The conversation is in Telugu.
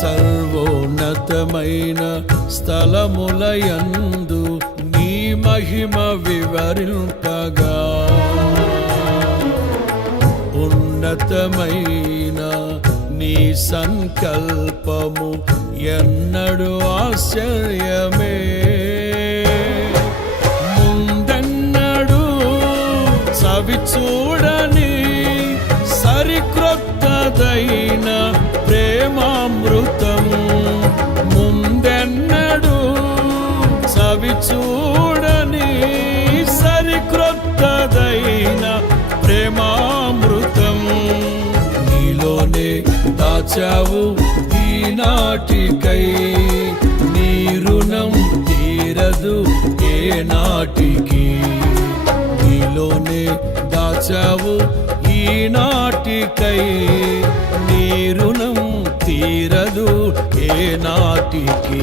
సర్వోన్నతమైన స్థలములయందు నీ మహిమ వివరింపగా ఉన్నతమైన నీ సంకల్పము ఎన్నడు ఆశ్చర్యమే ముందెన్నడు చవి చూడని సరిక్రొత్తదైన ప్రేమామృతం ముందెన్నడు చవి చూడని సరిక్రొత్తదైన ప్రేమామృతం నీలోనే దాచావు ఈనాటికై నీ రుణం తీరదు ఏ నాటికి నీలోనే దాచావు ఈనాటికై నీ రుణం తీరదు ఏ నాటికి